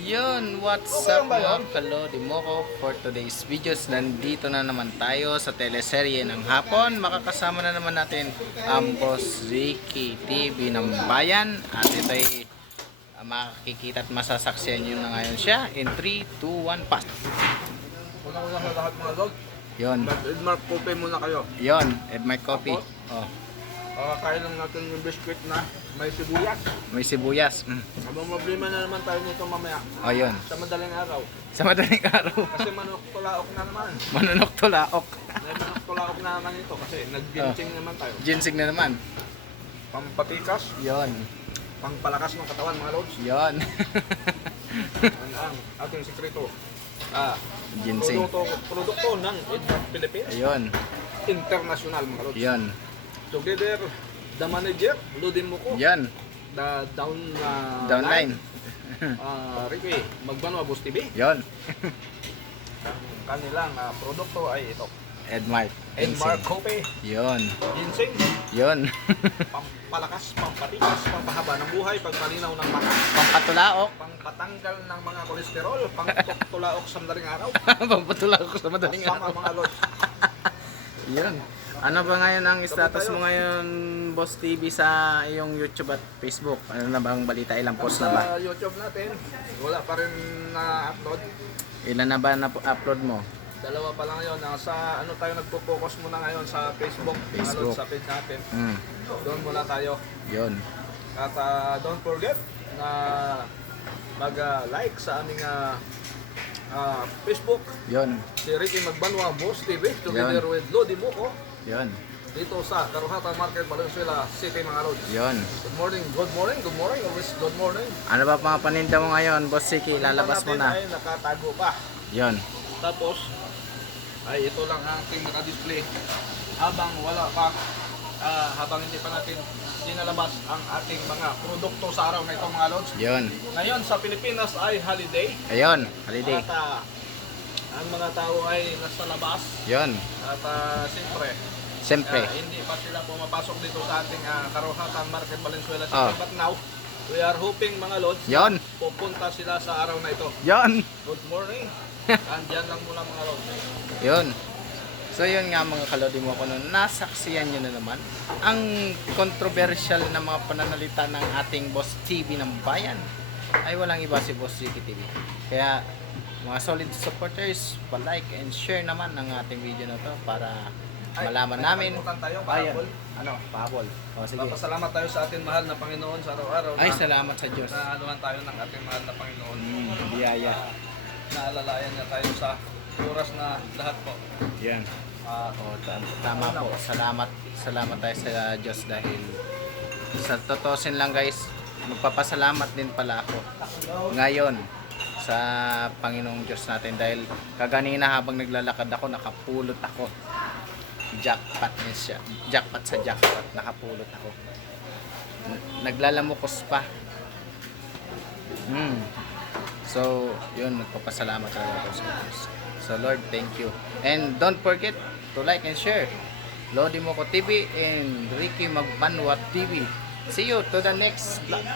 Yun, what's up mga kalodi mo ko? For today's videos, nandito na naman tayo sa teleserye ng hapon. Makakasama na naman natin ang Boss Ricky TV ng Bayan. At ito ay makikita at masasaksiyan nyo na ngayon siya. In 3, 2, 1, pass! Una-una sa lahat mga lord, Yun, Edmark Coffee muna kayo. yun, Edmark Coffee. Oh, Kakain lang natin yung biscuit na may sibuyas. may sibuyas. Habang problema na naman tayo nito mamaya Oh, yun. sa madaling araw. Sa madaling araw. Kasi manok tulaok na naman. Manunok tulaok. May manok tulaok na naman ito kasi nag-ginseng naman tayo. Ginseng na naman. Pampatikas, Yun, pangpalakas ng katawan mga lords. yun. Yan ang ating sekreto. Ginseng. Produkto ng Edmark Philippines. Ayun, International mga lords. yun. Together, the manager, Ludin Muko. Yan, The downline. Ricky, Magbanwa Boss TV. Yun. Ang kanilang produkto ay ito. Edmark. Edmark Coffee, Yun. ginseng, Yun. pampalakas, pampatikas, pampahaba ng buhay, pagpalinaw ng mata, Pampatulaok. pangpatanggal ng mga kolesterol, pangtulaok sa madaling araw. Pampatulaok sa madaling Sama araw. mga lords. Yun. Ano ba ngayon ang status mo ngayon, Boss TV, sa iyong YouTube at Facebook? Ano na bang balita? Ilang post na ba? Sa YouTube natin, wala pa rin na-upload. Ilan na ba na-upload mo? Dalawa pa lang yun. Sa ano tayo nagpo-focus muna ngayon sa Facebook. Mga Facebook. lords, sa page natin. Mm. Doon muna tayo. Yun. At don't forget na mag-like sa aming Facebook. Yun. Si Ricky Magbanwa Boss TV together with Lodi Muko Yun. dito sa Karuhatan Market, Valenzuela City mga lords. Yun. Good morning, good morning, good morning, always good morning. Ano ba mga paninda mo ngayon, Boss Siki? Lalabas mo na. Ay nakatago pa. Yun. Tapos ay ito lang ang ating naka-display habang wala pa habang hindi pa natin dinalabas ang ating mga produkto sa araw na ito mga lords. Yun. Ngayon sa Pilipinas ay holiday. Ayun. Holiday. At ang mga tao ay nasa labas. Yun. At Siyempre. hindi pa sila pumapasok dito sa ating Karuhatan Market, Valenzuela City. Oh. But now, we are hoping mga lords, Yun. pupunta sila sa araw na ito. Yun. Good morning. Andyan lang muna mga lords. Yun. So yun nga mga kalodi mo ko noon, nasaksiyan nyo na naman ang controversial na mga pananalita ng ating Boss TV ng Bayan ay walang iba si Boss Ricky TV. Kaya mga solid supporters, pa-like and share naman ang ating video na to para malaman namin. Tayo, Ayan. pahabol. Ano? Pahabol. O sige. Papasalamat tayo sa ating mahal na Panginoon sa araw-araw Ay, na salamat sa Diyos. naanuhan tayo ng ating mahal na Panginoon. Biyaya. Naalalayan niya tayo sa oras na lahat po. Yan. Tama po. Salamat tayo sa Diyos dahil sa totosin lang guys, magpapasalamat din pala ako ngayon sa Panginoong Diyos natin dahil kaganina habang naglalakad ako, nakapulot ako. Jackpot niya siya. Jackpot sa jackpot. Nakapulot ako. Naglalamukos pa. So, yun, magpapasalamat talaga ako sa Diyos. So, Lord, thank you. And don't forget to like and share Lodi Moko TV and Ricky Magbanwa TV. See you to the next vlog.